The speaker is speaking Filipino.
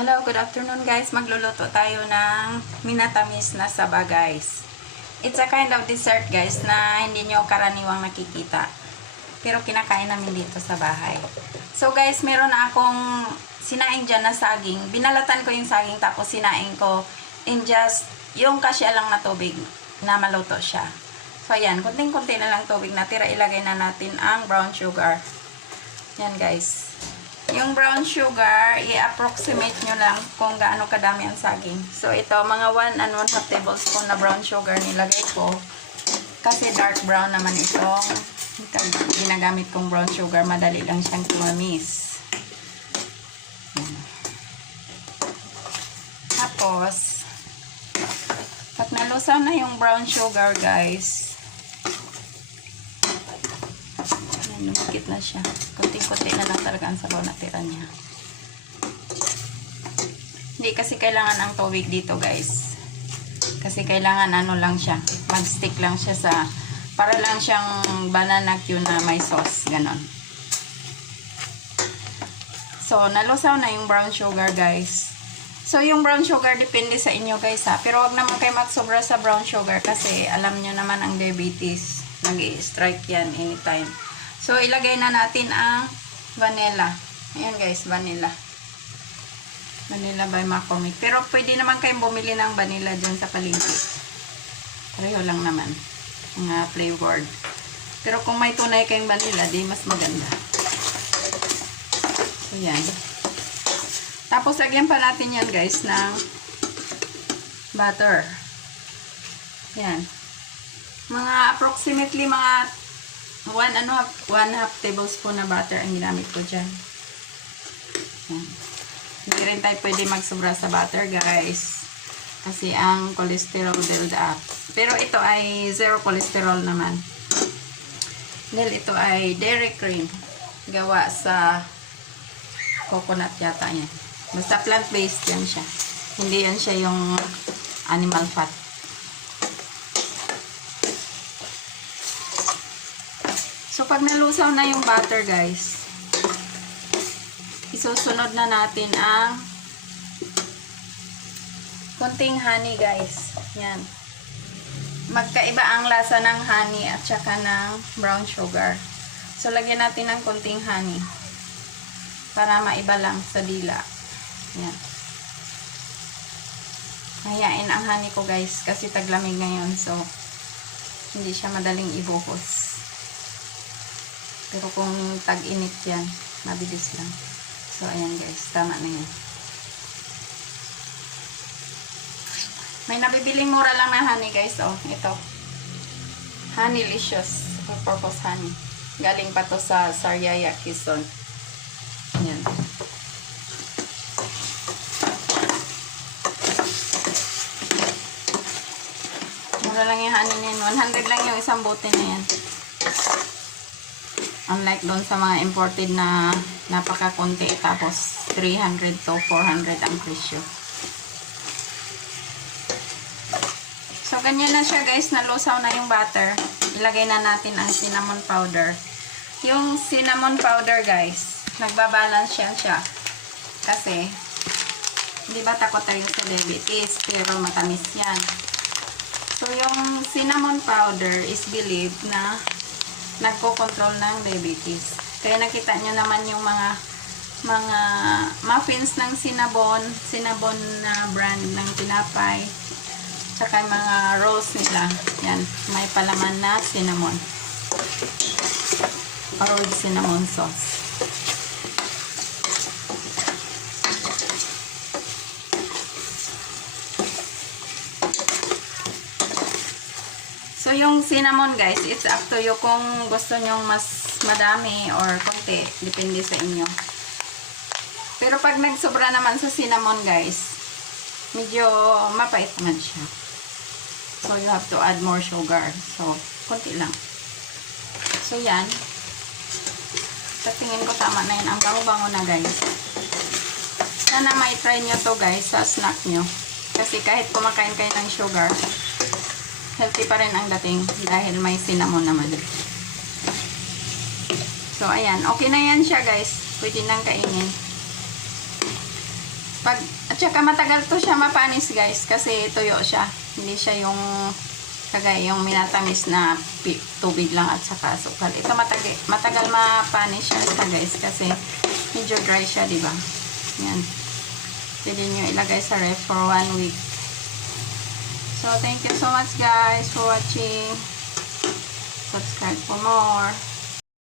Hello, good afternoon guys. Magluluto tayo ng minatamis na saba guys. It's a kind of dessert guys na hindi nyo karaniwang nakikita. Pero kinakain namin dito sa bahay. So guys, meron na akong sinaing dyan na saging. Binalatan ko yung saging tapos sinaing ko in just yung kasya lang na tubig na maluto siya. So ayan, kunting-kunti na lang tubig natira. Ilagay na natin ang brown sugar. Yan guys. Yung brown sugar, i-approximate nyo lang kung gaano kadami ang saging. So, ito, mga 1 and 1/2 tablespoon na brown sugar nilagay ko. Kasi dark brown naman itong ginagamit kong brown sugar. Madali lang siyang tumamis. Tapos, pag nalusaw na yung brown sugar, guys, lumikit na siya. Kunti-kunti na lang talaga ang sabaw na tira niya. Hindi kasi kailangan ang tubig dito guys. Kasi kailangan ano lang siya. Mag-stick lang siya sa para lang siyang banana cue na may sauce. Ganon. So, nalusaw na yung brown sugar guys. So, yung brown sugar depende sa inyo guys ha. Pero wag naman kayo magsobra sa brown sugar kasi alam nyo naman ang diabetes. Nag-i-strike yan anytime. So, ilagay na natin ang vanilla. Ayan guys, vanilla. Vanilla by McCormick. Pero pwede naman kayong bumili ng vanilla dyan sa palengke. Pareho lang naman. Mga flavored. Pero kung may tunay kayong vanilla, di mas maganda. So, yan. Tapos, lagyan pa natin yan guys ng butter. Yan. Mga approximately mga 1 half tablespoon na butter ang ginamit ko dyan. Yan. Hindi rin tayo pwede magsobra sa butter guys. Kasi ang cholesterol build up. Pero ito ay zero cholesterol naman. Dahil ito ay dairy cream. Gawa sa coconut yata yan. Basta plant-based yan siya. Hindi yan siya yung animal fat. So, pag nalusaw na yung butter, guys, isusunod na natin ang konting honey, guys. Yan. Magkaiba ang lasa ng honey at saka ng brown sugar. So, lagyan natin ng konting honey para maiba lang sa dila. Yan. Hayain ang honey ko, guys, kasi taglamig ngayon. So, hindi siya madaling ibuhos. Pero kung tag-init yan, mabilis lang. So, ayan guys. Tama na yan. May nabibiling mura lang na honey guys. Oh, ito. Honeylicious. Purpose honey. Galing pa to sa Sariaya, Quezon. Ayan. Mura lang yung honey niyan. 100 lang yung isang bote na yan. Unlike doon sa mga imported na napakakunti, tapos 300 to 400 ang presyo. So, ganyan na siya guys. Nalusaw na yung butter. Ilagay na natin ang cinnamon powder. Yung cinnamon powder guys, nagbabalance siya. Kasi, di ba takot tayo sa diabetes, pero matamis yan. So, yung cinnamon powder is believed na nagko-control ng diabetes. Kaya nakita nyo naman yung mga muffins ng Cinnabon na brand ng tinapay. Tsaka mga rolls nila. Yan, may palaman na cinnamon. Or with cinnamon sauce. So, yung cinnamon guys, it's up to you kung gusto nyong mas madami or konti. Depende sa inyo. Pero pag nagsobra naman sa cinnamon guys, medyo mapait naman siya. So, you have to add more sugar. So, konti lang. So, yan. Sa tingin ko tama na yun. Ang bango-bango na guys. Sana may try nyo to guys sa snack nyo. Kasi kahit kumakain kayo ng sugar, healthy pa rin ang dating dahil may cinnamon naman. So, ayan. Okay na yan siya, guys. Pwede nang kainin. At saka matagal to siya mapanis guys kasi tuyo siya. Hindi siya yung kagaya yung minatamis na tubig lang at saka asukal. Ito matagal mapanis siya guys kasi medyo dry siya, di ba? Yan. Pwede nyo ilagay sa ref for 1 week. So, thank you so much guys for watching. Subscribe for more.